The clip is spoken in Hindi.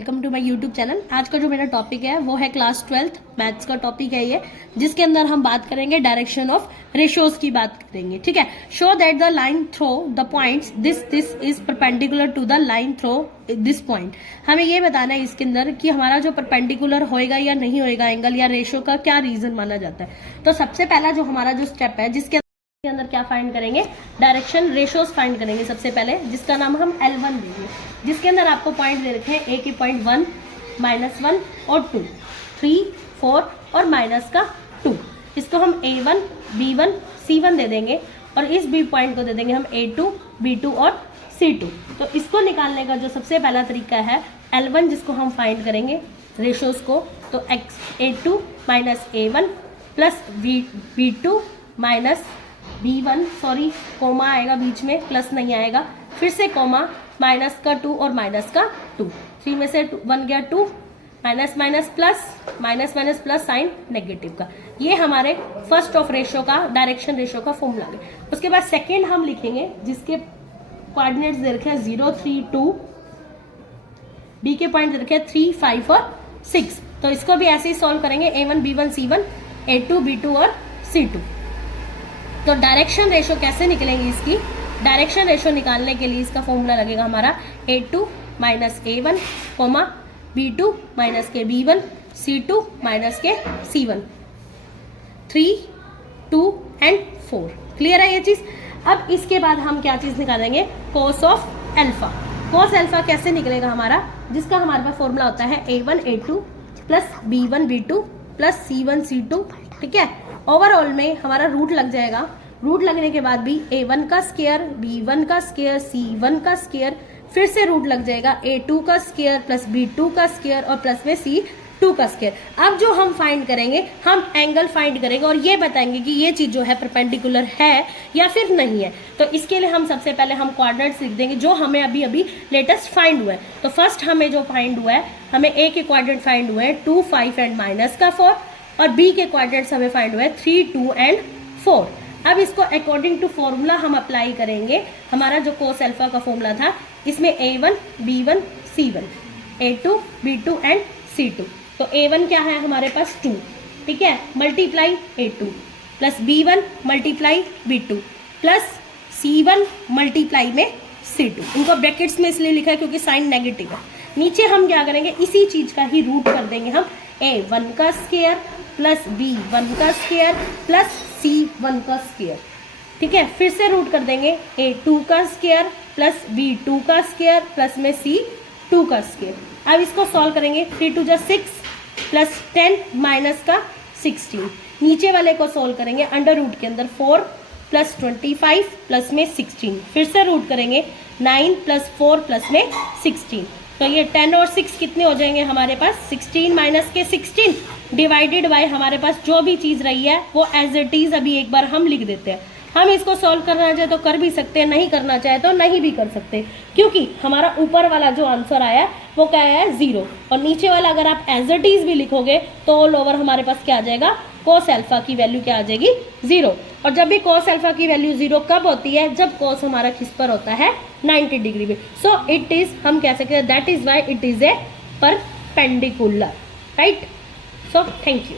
Welcome to my YouTube channel. आज का जो मेरा टॉपिक है वो है क्लास 12th मैथ्स का टॉपिक है ये, जिसके अंदर हम बात करेंगे डायरेक्शन ऑफ रेशियोज की बात करेंगे। ठीक है। Show that the line through the points this is perpendicular to the line through this point. हमें ये बताना है इसके अंदर कि हमारा जो परपेंडिकुलर होएगा या नहीं होएगा एंगल या रेशियो का क्या रीजन माना जाता है। तो सबसे पहला जो हमारा जो स्टेप है जिसके अंदर क्या फाइंड करेंगे, डायरेक्शन रेशियोज फाइंड करेंगे सबसे पहले, जिसका नाम हम L1 देंगे, जिसके अंदर आपको पॉइंट दे रखे हैं ए के पॉइंट 1, -1 और 2, 3, 4 और माइनस का 2। इसको हम A1, B1, C1 दे देंगे और इस B पॉइंट को दे देंगे हम A2, B2 और C2। तो इसको निकालने का जो सबसे पहला तरीका है L1, जिसको हम फाइंड करेंगे रेशियोज को, तो A2 minus A1 plus B2 minus B1, sorry comma आएगा बीच में, प्लस नहीं आएगा, फिर से कोमा, माइनस का 2 और माइनस का 2, 3 में से 1 गया 2, minus minus plus, minus minus plus sign negative का। ये हमारे फर्स्ट ऑफ रेशियो का डायरेक्शन रेशियो का फॉर्मूला है। उसके बाद सेकेंड हम लिखेंगे जिसके कोऑर्डिनेट्स दे रखे हैं 0, 3, 2, बी के पॉइंट दे रखे हैं 3, 5 और 6। तो इसको भी ऐसे ही सॉल्व करेंगे, A1, B1, C1, A2, B2 और C2। तो डायरेक्शन रेशियो कैसे निकलेंगे, इसकी डायरेक्शन रेशियो निकालने के लिए इसका फॉर्मूला लगेगा हमारा A2 minus A1 coma B2 minus के B1 C2 माइनस के C1, 3, 2 एंड 4। क्लियर है ये चीज। अब इसके बाद हम क्या चीज निकालेंगे, cos of alpha. Cos alpha कैसे निकलेगा हमारा, जिसका हमारे पास फॉर्मूला होता है A1 A2 plus B1 B2 plus C1 C2। ठीक है। ओवरऑल में हमारा रूट लग जाएगा, रूट लगने के बाद भी A1 का स्क्वायर, B1 का स्क्वायर, C1 का स्क्वायर, फिर से रूट लग जाएगा A2 का स्क्वायर प्लस B2 का स्क्वायर और प्लस में C2 का स्क्वायर। अब जो हम फाइंड करेंगे, हम एंगल फाइंड करेंगे और ये बताएंगे कि ये चीज जो है परपेंडिकुलर है या फिर नहीं है। तो इसके लिए हम सबसे पहले हम कोऑर्डिनेट्स लिख देंगे जो हमें अभी अभी लेटेस्ट फाइंड हुआ है। तो फर्स्ट हमें जो फाइंड हुआ है, हमें A के कोऑर्डिनेट फाइंड हुए हैं 2, 5 एंड माइनस का 4, और B के कोऑर्डिनेट्स हमें फाइंड हुए 3, 2 एंड 4। अब इसको अकॉर्डिंग टू फॉर्मूला हम अप्लाई करेंगे। हमारा जो कोस अल्फा का फॉर्मूला था, इसमें A1, B1, C1, A2, B2 and C2। तो A1 क्या है हमारे पास 2, ठीक है, multiply A2 plus B1 multiply B2 plus C1 multiply में C2। इनको ब्रैकेट्स में इसलिए लिखा है क्योंकि साइन नेगेटिव है। नीचे हम क्या करेंगे, इसी चीज का ही रूट कर देंगे हम, A1 का स्क्वायर प्लस B1 का स्क्वायर प्लस C1 का स्क्वायर। ठीक है। फिर से रूट कर देंगे A2 का स्क्वायर प्लस B2 का स्क्वायर प्लस में C2 का स्क्वायर। अब इसको सॉल्व करेंगे, 3 2 6 प्लस 10 माइनस का 16। नीचे वाले को सॉल्व करेंगे अंडर रूट के अंदर 4 प्लस 25 प्लस में 16। फिर से रूट करेंगे 9 प्लस 4 प्लस में 16। तो ये 10 और 6 कितने हो जाएंगे हमारे पास, 16 माइनस के 16 डिवाइडेड बाय हमारे पास जो भी चीज रही है वो एज इट इज अभी एक बार हम लिख देते हैं। हम इसको सॉल्व करना चाहे तो कर भी सकते हैं, नहीं करना चाहे तो नहीं भी कर सकते, क्योंकि हमारा ऊपर वाला जो आंसर आया वो क्या है 0, और नीचे वाला अगर आप एज इट इज भी लिखोगे तो ऑल ओवर हमारे पास क्या आ जाएगा, कोस अल्फा की वैल्यू क्या आ जाएगी 0। और जब भी कोस अल्फा की वैल्यू 0 कब होती है, जब कोस हमारा किस पर होता है 90 डिग्री में। सो इट इज, हम कह सकते हैं that is why it is a perpendicular, right. So thank you.